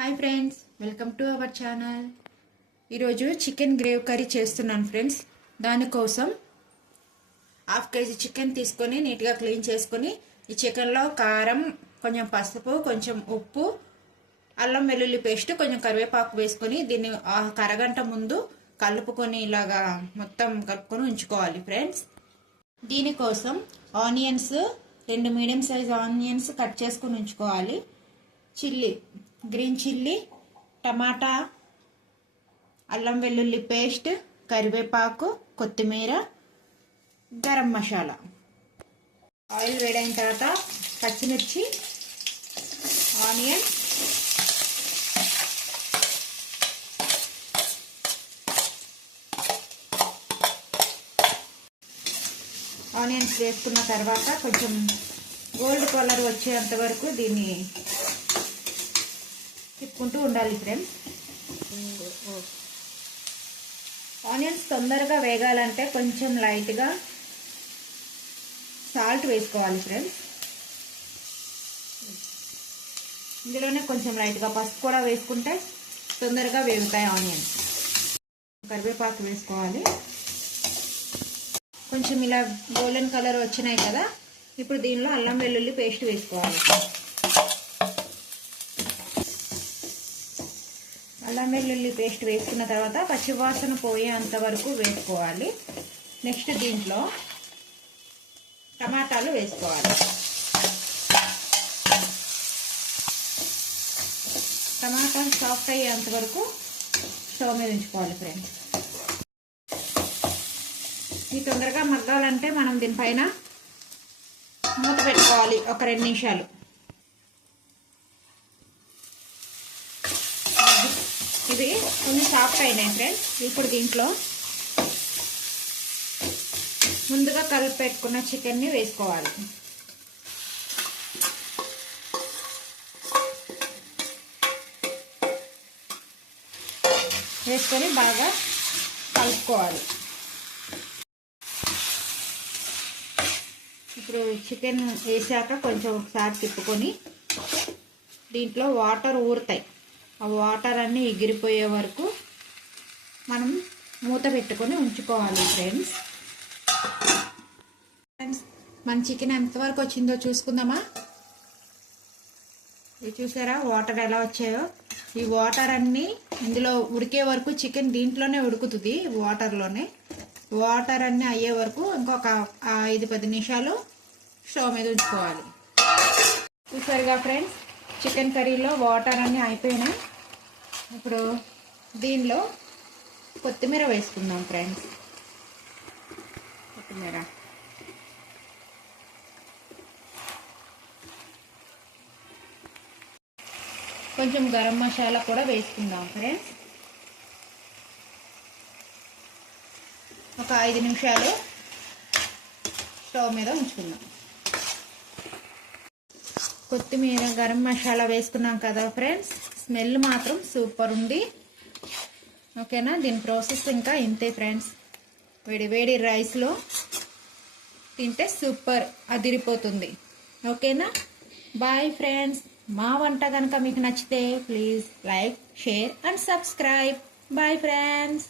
Hi friends welcome to our channel. ఈరోజు chicken gravy curry చేస్తున్నాను friends. దానికోసం half KG chicken తీసుకొని నీట్గా క్లీన్ చేసుకొని ఈ చికెన్లో కారం కొంచెం పసుపు కొంచెం ఉప్పు అల్లం వెల్లుల్లి పేస్ట్ కొంచెం కరివేపాకు వేసుకొని దీన్ని ఆ ముందు కలుపుకొని ఇలాగా మొత్తం కలుపుకొని ఉంచుకోవాలి ఫ్రెండ్స్. దీనికోసం ఆనియన్స్ రెండు మీడియం సైజ్ ఆనియన్స్ కట్ చేసుకొని ఉంచుకోవాలి. చిల్లీ గ్రీన్ చిల్లీ టమాటా అల్లం వెల్లుల్లి పేస్ట్ కరివేపాకు కొత్తిమీర గరం మసాలా. ఆయిల్ వేడైన తర్వాత పచ్చిమిర్చి ఆనియన్ ఆనియన్స్ వేసుకున్న తర్వాత కొంచెం గోల్డ్ కలర్ వచ్చేంత వరకు దీన్ని తిప్పుకుంటూ ఉండాలి ఫ్రెండ్స్. ఆనియన్స్ తొందరగా వేగాలంటే కొంచెం లైట్గా సాల్ట్ వేసుకోవాలి ఫ్రెండ్స్. ఇందులోనే కొంచెం లైట్గా పసుపు కూడా వేసుకుంటే తొందరగా వేగుతాయి ఆనియన్స్. కరివేపాకు వేసుకోవాలి. కొంచెం ఇలా గోల్డెన్ కలర్ వచ్చినాయి కదా ఇప్పుడు దీనిలో అల్లం వెల్లుల్లి పేస్ట్ వేసుకోవాలి. అల్లం వెల్లుల్లి పేస్ట్ వేసుకున్న తర్వాత పచ్చివాసన పోయేంత వరకు వేసుకోవాలి. నెక్స్ట్ దీంట్లో టమాటాలు వేసుకోవాలి. టమాటాలు సాఫ్ట్ అయ్యేంత వరకు స్టవ్ మీద ఉంచుకోవాలి ఫ్రెండ్స్ ఈ తొందరగా మగ్గాలంటే మనం దీనిపైన మూత పెట్టుకోవాలి ఒక రెండు నిమిషాలు. ఇవి కొన్ని సాఫ్ట్ అయినాయి ఫ్రెండ్స్. ఇప్పుడు దీంట్లో ముందుగా కలిపి పెట్టుకున్న చికెన్ని వేసుకోవాలి. వేసుకొని బాగా కలుపుకోవాలి. ఇప్పుడు చికెన్ వేసాక కొంచెం ఒకసారి తిప్పుకొని దీంట్లో వాటర్ ఊరుతాయి. ఆ వాటర్ అన్నీ ఎగిరిపోయే వరకు మనం మూత పెట్టుకొని ఉంచుకోవాలి ఫ్రెండ్స్ ఫ్రెండ్స్ మన చికెన్ ఎంతవరకు వచ్చిందో చూసుకుందామా? ఇది చూసారా? వాటర్ ఎలా వచ్చాయో? ఈ వాటర్ అన్నీ ఇందులో ఉడికే వరకు చికెన్ దీంట్లోనే ఉడుకుతుంది వాటర్లోనే వాటర్ అన్నీ అయ్యే వరకు ఇంకొక ఐదు పది నిమిషాలు స్టవ్ మీద ఉంచుకోవాలి. చూసారుగా ఫ్రెండ్స్ చికెన్ కర్రీలో వాటర్ అన్నీ అయిపోయినాయి. ఇప్పుడు దీనిలో కొత్తిమీర వేసుకుందాం ఫ్రెండ్స్ కొత్తిమీర. కొంచెం గరం మసాలా కూడా వేసుకుందాం ఫ్రెండ్స్ ఒక ఐదు నిమిషాలు స్టవ్ మీద ఉంచుకుందాం. కొత్తిమీర గరం మసాలా వేసుకున్నాం కదా ఫ్రెండ్స్. స్మెల్ మాత్రం సూపర్ ఉంది. ఓకేనా? దీని ప్రాసెస్ ఇంకా ఇంతే ఫ్రెండ్స్. వేడి వేడి రైస్లో తింటే సూపర్ అదిరిపోతుంది. ఓకేనా? Bye friends. మా వంట కనుక మీకు నచ్చితే please like share and subscribe. Bye friends.